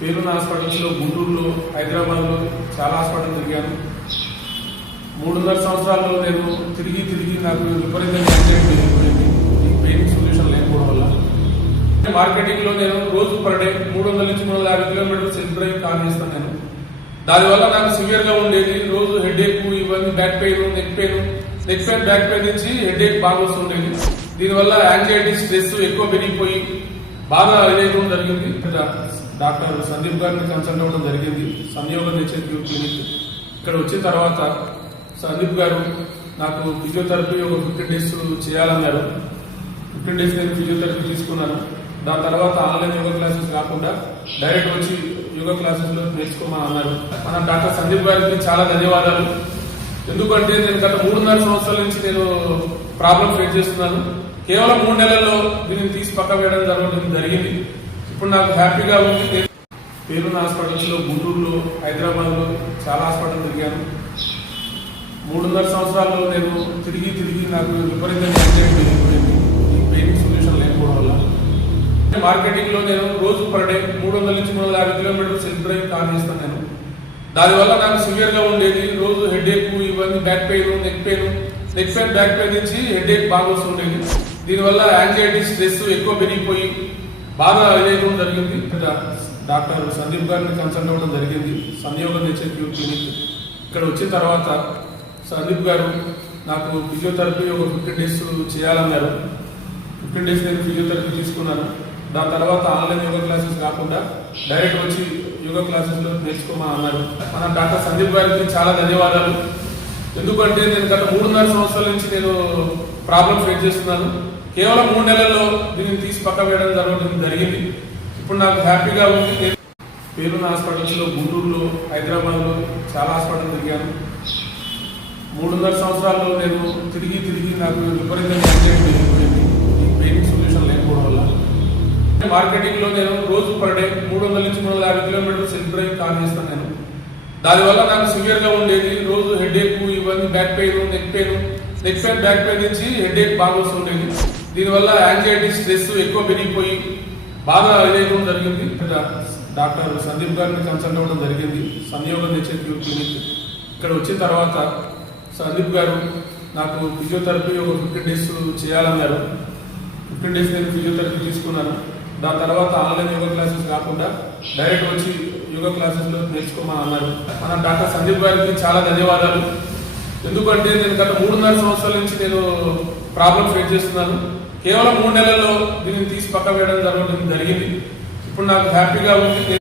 పేరున్న హాస్పిటల్స్లో గుంటూరులో, హైదరాబాద్లో చాలా హాస్పిటల్ తిరిగాను. 3.5 సంవత్సరాల్లో నేను తిరిగి నాకు విపరీతంగా యాంగ్జైటీ పెరిగిపోయింది. ఈ పెయిన్ సొల్యూషన్ లేకపోవడం వల్ల మార్కెటింగ్లో నేను రోజు పర్ డే 300 నుంచి 350 కిలోమీటర్లు సెల్ఫ్ డ్రైవ్ కాల్ చేస్తాను నేను. దానివల్ల నాకు సివియర్గా ఉండేది. రోజు హెడేక్, ఇవన్నీ back pain, neck pain back pain నుంచి హెడేక్ బాగా వస్తుండేది. దీనివల్ల యాంగ్జైటీ, స్ట్రెస్ ఎక్కువ పెరిగిపోయి బాగా ఇదైపోవడం జరిగింది. డాక్టర్ సందీప్ గారిని కన్సల్ట్ అవ్వడం జరిగింది. సంయోగ నేచర్ క్యూర్ క్లినిక్. ఇక్కడ వచ్చిన తర్వాత సందీప్ గారు నాకు ఫిజియోథెరపీ ఒక 15 డేస్ చేయాలన్నారు. 15 డేస్ నేను ఫిజియోథెరపీ తీసుకున్నాను. దాని తర్వాత ఆన్లైన్ యోగా క్లాసెస్ కాకుండా డైరెక్ట్ వచ్చి యోగా క్లాసెస్లో నేర్చుకోమని అన్నారు. మన డాక్టర్ సందీప్ గారికి చాలా ధన్యవాదాలు. ఎందుకంటే నేను గత 3.5 సంవత్సరాల నుంచి నేను ప్రాబ్లం ఫేస్ చేస్తున్నాను. కేవలం 3 నెలల్లో దీన్ని తీసి పక్క వేయడం జరిగింది. ఇప్పుడు నాకు హ్యాపీగా ఉంది. పేరున్న హాస్పిటల్స్లో గుంటూరులో, హైదరాబాద్లో చాలా హాస్పిటల్ తిరిగాను. 3.5 సంవత్సరాల్లో నేను తిరిగి నాకు విపరీతంగా యాంగ్జైటీ పెరిగిపోయింది. ఈ పెయిన్ సొల్యూషన్ లేకపోవడం వల్ల మార్కెటింగ్లో నేను రోజు పర్ డే 300 నుంచి 350 కిలోమీటర్లు సెల్ఫ్ డ్రైవ్ కాల్ చేస్తాను నేను. దానివల్ల నాకు సివియర్గా ఉండేది. రోజు హెడేక్, ఇవన్నీ back pain, neck pain back pain నుంచి హెడేక్ బాగా వస్తుండేది. దీనివల్ల యాంగ్జైటీ, స్ట్రెస్ ఎక్కువ పెరిగిపోయి బాగా ఇదైపోవడం జరిగింది. డాక్టర్ సందీప్ గారిని కన్సల్ట్ అవ్వడం జరిగింది. సంయోగ నేచర్ క్యూర్ క్లినిక్. ఇక్కడ వచ్చిన తర్వాత సందీప్ గారు నాకు ఫిజియోథెరపీ ఒక 15 డేస్ చేయాలన్నారు. 15 డేస్ నేను ఫిజియోథెరపీ తీసుకున్నాను. దాని తర్వాత ఆన్లైన్ యోగా క్లాసెస్ కాకుండా డైరెక్ట్ వచ్చి యోగా క్లాసెస్లో నేర్చుకోమని అన్నారు. మన డాక్టర్ సందీప్ గారికి చాలా ధన్యవాదాలు. ఎందుకంటే నేను గత 3.5 సంవత్సరాల నుంచి నేను ప్రాబ్లం ఫేస్ చేస్తున్నాను. కేవలం 3 నెలల్లో దీన్ని తీసి పక్క వేయడం జరిగింది. ఇప్పుడు నాకు హ్యాపీగా ఉంది. పేరున్న హాస్పిటల్స్లో గుంటూరులో, హైదరాబాద్లో చాలా హాస్పిటల్ తిరిగాను. 3.5 సంవత్సరాల్లో నేను తిరిగి నాకు విపరీతంగా యాంగ్జైటీ పెరిగిపోయింది. ఈ పెయిన్ సొల్యూషన్ లేకపోవడం వల్ల మార్కెటింగ్లో నేను రోజు పర్ డే 300 నుంచి 350 కిలోమీటర్లు సెల్ఫ్ డ్రైవ్ కాల్ చేస్తాను నేను. దానివల్ల నాకు సివియర్గా ఉండేది. రోజు హెడేక్, ఇవన్నీ back pain, neck pain back pain నుంచి హెడేక్ బాగా వస్తుండేది. దీనివల్ల యాంగ్జైటీ, స్ట్రెస్ ఎక్కువ పెరిగిపోయి బాగా ఇదైపోవడం జరిగింది. డాక్టర్ సందీప్ గారిని కన్సల్ట్ అవ్వడం జరిగింది. సంయోగ నేచర్ క్యూర్ క్లినిక్. ఇక్కడ వచ్చిన తర్వాత సందీప్ గారు నాకు ఫిజియోథెరపీ ఒక 15 డేస్ చేయాలన్నారు. 15 డేస్ నేను ఫిజియోథెరపీ తీసుకున్నాను. దాని తర్వాత ఆన్లైన్ యోగా క్లాసెస్ కాకుండా డైరెక్ట్ వచ్చి యోగా క్లాసెస్లో నేర్చుకోమని అన్నారు. మన డాక్టర్ సందీప్ గారికి చాలా ధన్యవాదాలు. ఎందుకంటే నేను గత 3.5 సంవత్సరాల నుంచి నేను ప్రాబ్లం ఫేస్ చేస్తున్నాను. కేవలం 3 నెలల్లో దీన్ని తీసి పక్క వేయడం జరిగింది. ఇప్పుడు నాకు హ్యాపీగా ఉంది.